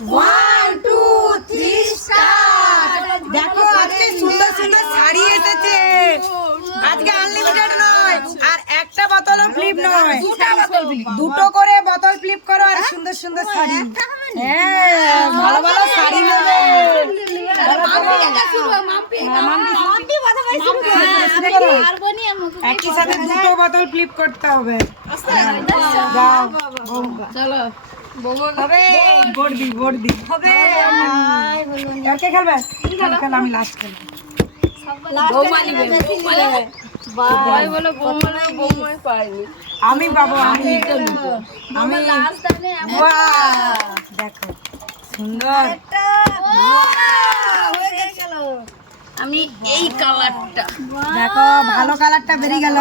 1 2 3 start. দেখো আজকে সুন্দর সুন্দর শাড়ি এসেছে। আজকে আনলিমিটেড নয়, আর একটা বোতলও ফ্লিপ নয়, দুটো করে বোতল ফ্লিপ করো আর সুন্দর সুন্দর শাড়ি। হ্যাঁ, ভালো ভালো শাড়ি নেবে। একই সাথে দুটো বোতল ফ্লিপ করতে হবে। যাও চলো, হবে বর্দি বর্দি হবে। আর কে খেলবে? খেল, আমি লাস্ট খেলবো। আমি পাবো, আমি দেখো সুন্দর। আমি এই কালারটা দেখো, ভালো কালারটা বেরিয়ে গেল।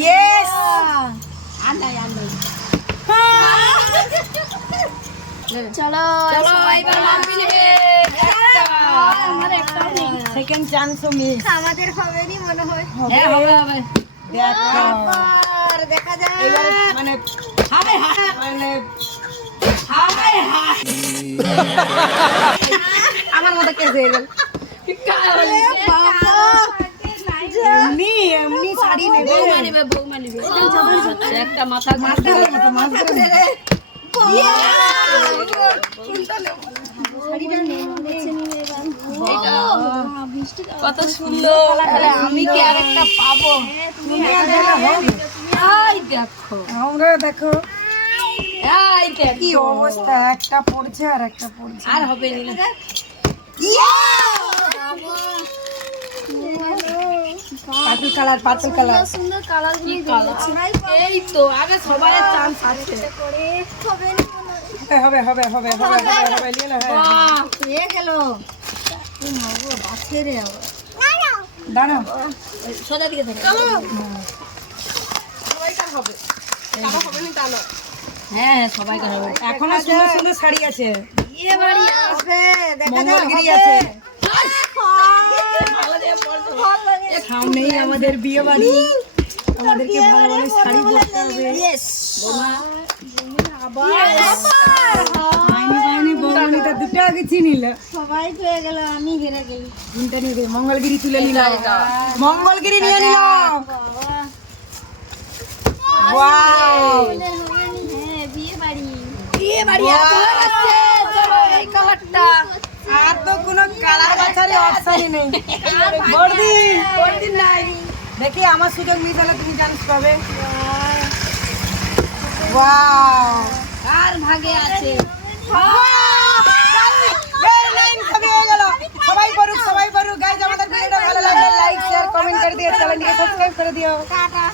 ইয়েস, চলো এবার মাম্পি নেবে। সেকেন্ড চান্সও মিস। আমাদের হবেনি মনে হয়। হ্যাঁ, হবে। দেখো দেখা যায়। এবার মানে মানে আমার মতো কেস হয়ে গেল। এমনি এমনি শাড়ি নেবে। বৌমা নেবে। একটা মাথা মাছ ধরার মতো, মাছ ধরার মতো। কত সুন্দর। আমি কি আরেকটা পাবো? তুমি আর দিলে হবে? এই দেখো, আমরা দেখো এই দেখো। কি অবস্থা, একটা পড়ছে আর একটা পড়ছে। আর হবে না। Purple colour, purple colour. সুন্দর কালার কি কালার? এই তো আগে সবাই চান্স আছে। করে হবেনি মনে হয়। হবে হবে হবে হবে হবে হবে নিয়ে নাও। হ্যাঁ, বাহ, হয়ে গেল। বাচ্চা রে আবার। দাঁড়াও। সোজা দিকে থাকে। হ্যাঁ, সবাই করাবে। এখনো সুন্দর সুন্দর শাড়ি আছে, বিয়ে বাড়ি আসবে, দেখা যাক মঙ্গলগিরি হবে। আছে। সামনেই আমাদের বিয়ে বাড়ি, আমাদেরকে ভালো ভালো শাড়ি পরতে হবে। মাইনি মাইনি বৌমনিটা দুটো আগে চিনিল। সবাই পেয়ে গেল, আমি হেরে গেলি। তিনটা নিয়ে দে, মঙ্গলগিরি তুলে নিলাম, মঙ্গলগিরি নিয়ে নিলাম। ওয়াও, হ্যাঁ, বিয়ে বাড়ি। চলো এই কালারটা। আর তো কোনো কালার বাছারে অপশনই নেই। বর্দি নাই। দেখি আমার সুযোগ মিস হলে তুমি চান্স পাবে। ওয়াও, আর ভাগে আছে। সবাই করুক, সবাই করুক। গাইজ, আমাদের ভিডিওটা ভালো লাগলে লাইক শেয়ার কমেন্ট করে দিও, চ্যানেলটিকে সাবস্ক্রাইব করে দিও। টাটা।